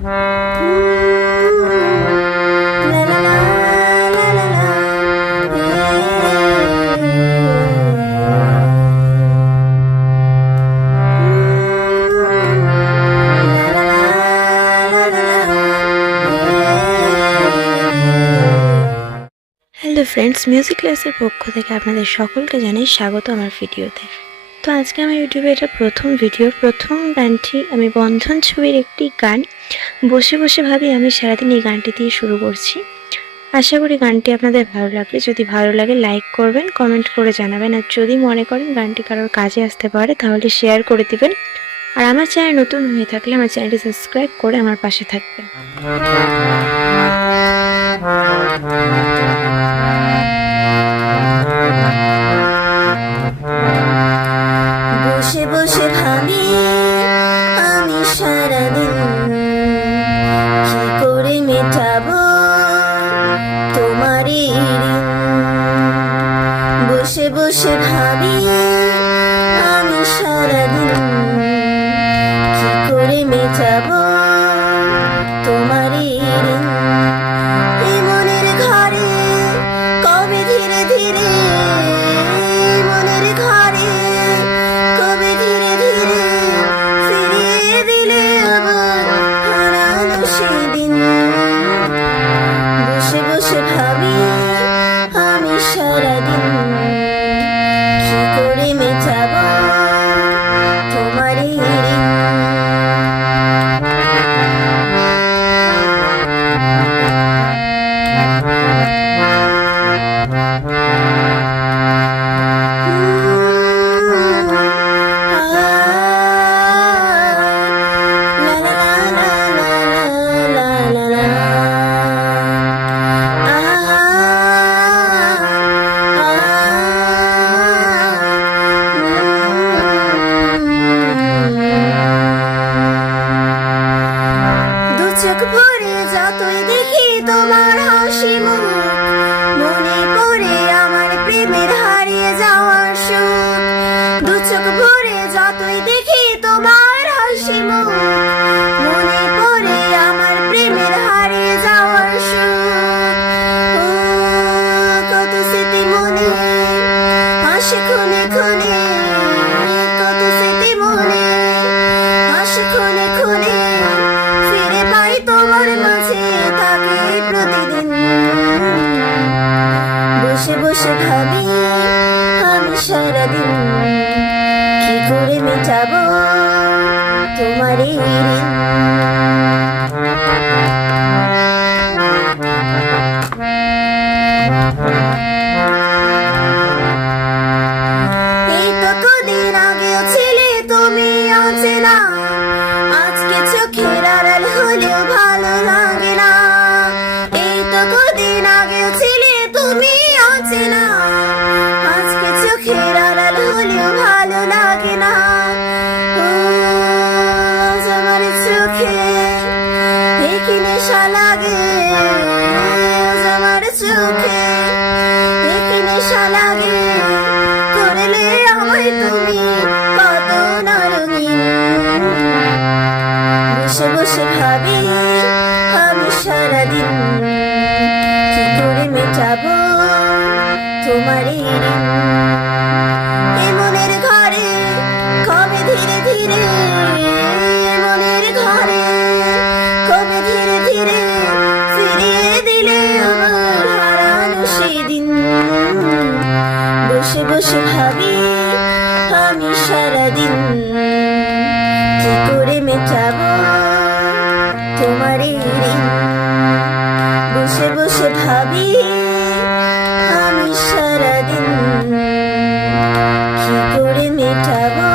Hello friends music ক্লাসের পক্ষ থেকে আপনাদের সকলকে জানাই স্বাগত আমার ভিডিওতে। তো আজকে আমার ইউটিউবে এটা প্রথম ভিডিও, প্রথম গানটি আমি বন্ধন ছবির একটি গান বসে বসে ভাবি, আমি সারাদিন এই গানটি দিয়ে শুরু করছি। আশা করি গানটি আপনাদের ভালো লাগবে। যদি ভালো লাগে, লাইক করবেন, কমেন্ট করে জানাবেন। আর যদি মনে করেন গানটি কারোর কাজে আসতে পারে, তাহলে শেয়ার করে দিবেন। আর আমার চ্যানেল নতুন হয়ে থাকলে আমার চ্যানেলটি সাবস্ক্রাইব করে আমার পাশে থাকবেন। বসে ভাবি আমি তোমারই যতই দেখি তোমার হাসি মুখ বসে ভাবি আমি সারাদিন কি করে মেটাবো? তোমার এই নেশা লাগে আমার চোখে কি নেশা লাগে করলে আমায় তুমি কত না বসে বসে ভাবি, আমি সারাদিন কি করে মেটাবো তোমার এই ঋণ? সারাদিন কি করে মেটাবো তোমার ঋণ। বসে বসে ভাবি আমি সারাদিন কি করে মেটাবো?